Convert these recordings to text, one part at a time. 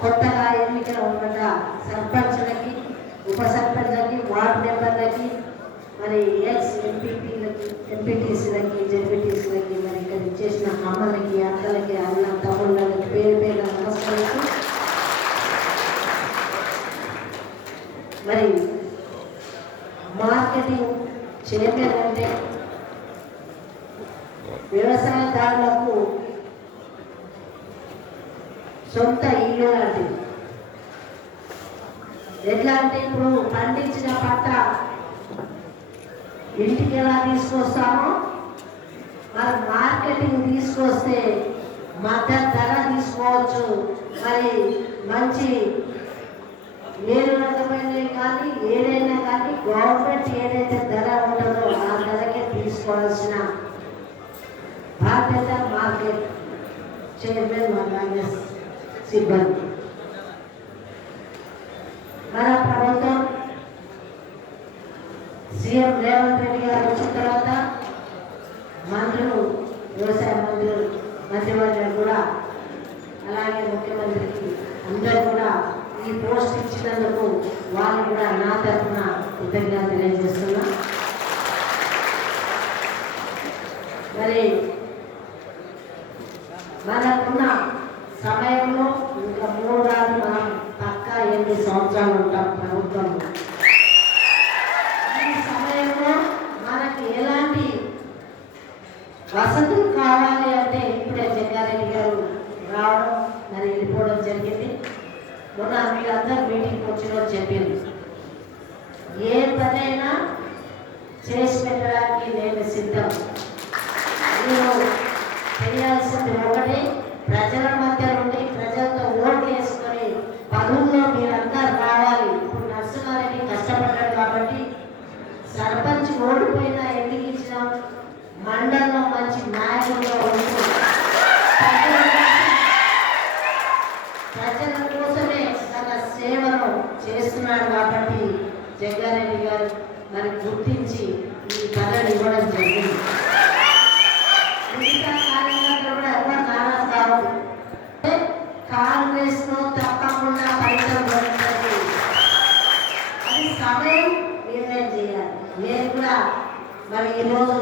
కొత్తగా ఎన్నిక ఉన్న సర్పంచ్లకి ఉప సర్పంచ్లకి వార్డు మెంబర్లకి మరి ఎక్స్ ఎంపీపీలకి ఎంపీటీసీలకి జెడ్పీటీసీలకి మరి ఇక్కడ చేసిన అమ్మలకి అక్కలకి అన్న తమ్ముళ్ళకి పేరు పేరు నమస్కరిస్తూ మరి మార్కెటింగ్ చైర్మన్ అంటే వ్యవసాయదారులకు సొంత ఇల్లు లాంటిది. ఎట్లా అంటే ఇప్పుడు పండించిన పంట ఇంటికి ఎలా తీసుకొస్తామో? మరి మార్కెటింగ్ తీసుకొస్తే మద్దతు ధర తీసుకోవచ్చు. మరి మంచి ఏ రకమైనవి కానీ ఏదైనా కానీ గవర్నమెంట్ ఏదైతే ధర ఉంటుందో ఆ ధరకే తీసుకోవాల్సిన బాధ్యత మార్కెట్ చైర్మన్ మన సిబ్బంది. మన ప్రభుత్వం సీఎం రేవంత్ రెడ్డి గారు వచ్చిన తర్వాత మంత్రులు వ్యవసాయ మంత్రులు మంత్రివర్గం కూడా అలాగే ముఖ్యమంత్రికి అందరూ కూడా ఈ పోస్ట్ ఇచ్చినందుకు వాళ్ళు కూడా నా తరఫున కృతజ్ఞత తెలియజేస్తున్నా. మరి మనకున్న సమయంలో ఇంకా మూడు మనం పక్కా ఎనిమిది సంవత్సరాలు ఉంటాం ప్రభుత్వంలో. ఈ సమయంలో మనకి ఎలాంటి వసతులు కావాలి అంటే ఇప్పుడే జగ్గారెడ్డి గారు రావడం మరి వెళ్ళిపోవడం జరిగింది. మొన్న మీరందరూ మీటింగ్కి వచ్చిన చెప్పింది ఏ పనైనా చేసి పెట్టడానికి నేను సిద్ధం. మరి గుర్తించి ఈ పదవి ఇవ్వడం జరిగింది. మిగతా కార్యకర్తలు కూడా ఎవరు నారాజు కావద్దు కాంగ్రెస్ను తప్పకుండా ఫలితం దొరుకుతుంది. అది సమయం నిర్ణయం చేయాలి. నేను కూడా మరి ఈరోజు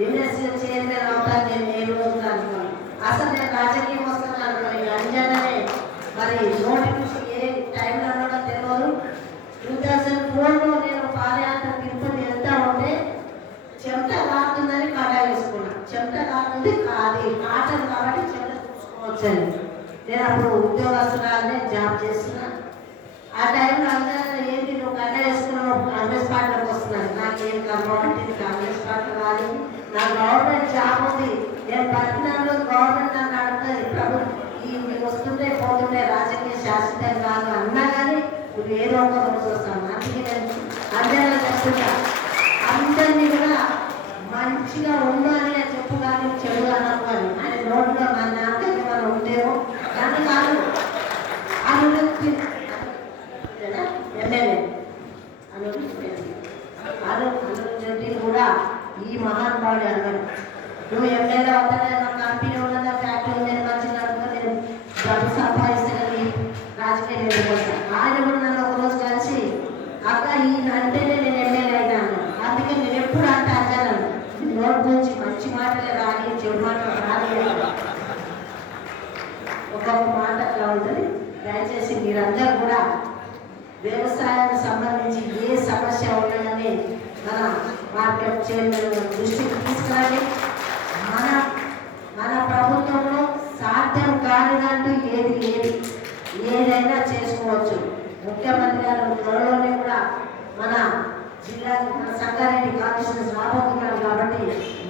యూనివర్సిటీ చైర్మన్ అవుతాను నేను ఏ రోజు అనుకోను అసలు నేను రాజకీయం వస్తున్నాను మరి అంజననే మరి నోటిఫికేషన్ అది మాటలు కాబట్టి చెమట చూసుకోవచ్చని నేను అప్పుడు ఉద్యోగస్తురాలనే జాబ్ చేస్తున్నా. ఆ టైంలో అందరూ ఏంటి నువ్వు కట్ట వేసుకున్నావు కాంగ్రెస్ పార్టీలోకి వస్తున్నాను నాకేం కర్మ కాంగ్రెస్ పార్టీ కాదు నా గవర్నమెంట్ జాబ్ ఉంది. నేను పట్టణంలో గవర్నమెంట్ నన్ను అడుగుతుంది ప్రభు ఈ మీకు వస్తుంటే పోతుంటే రాజకీయ శాశ్వతం కాదు అన్నా కానీ నువ్వు ఏదో ఒక రోజు వస్తాను అందుకే నేను అందరిలో చెప్తున్నా అందరినీ కూడా మంచిగా ఉండాలి నువ్వు ఎమ్మెల్యే అవుతానే కంపెనీ ఉన్నదా ఫ్యాక్టరీ నేను మంచిగా అనుకో నేను డబ్బు సంపాదిస్తానని ఆయన కూడా నన్ను ఒక రోజు కలిసి అక్క ఈ అంటేనే నేను ఎమ్మెల్యే అయినాను అందుకే నేను ఎప్పుడు అంటే అంటాను నోటి నుంచి మంచి మాటలే రాని చెడు మాటలు రాని ఒక్కొక్క మాట అట్లా ఉంటుంది దయచేసి మీరందరూ కూడా వ్యవసాయానికి సంబంధించి ఏ సమస్య ఉన్నదని మన మార్కెట్ చైర్మన్ దృష్టికి తీసుకురండి. మన మన ప్రభుత్వంలో సాధ్యం కానిదంటూ ఏది ఏది ఏదైనా చేసుకోవచ్చు. ముఖ్యమంత్రి గారు త్వరలోనే కూడా మన జిల్లా మన సంగారెడ్డి కాన్స్టిట్యూన్స్ రాబోతున్నాడు కాబట్టి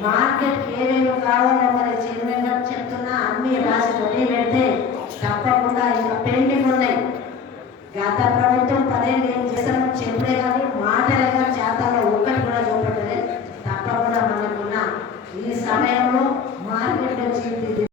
మార్కెట్కి ఏమేమి కావాలో మరి చైర్మన్ గారు చెప్తున్నా అన్ని రాసి రెడీ పెడితే తప్పకుండా ఇంకా పెండింగ్ ఉన్నాయి. గత ప్రభుత్వం పదేళ్ళు ఏం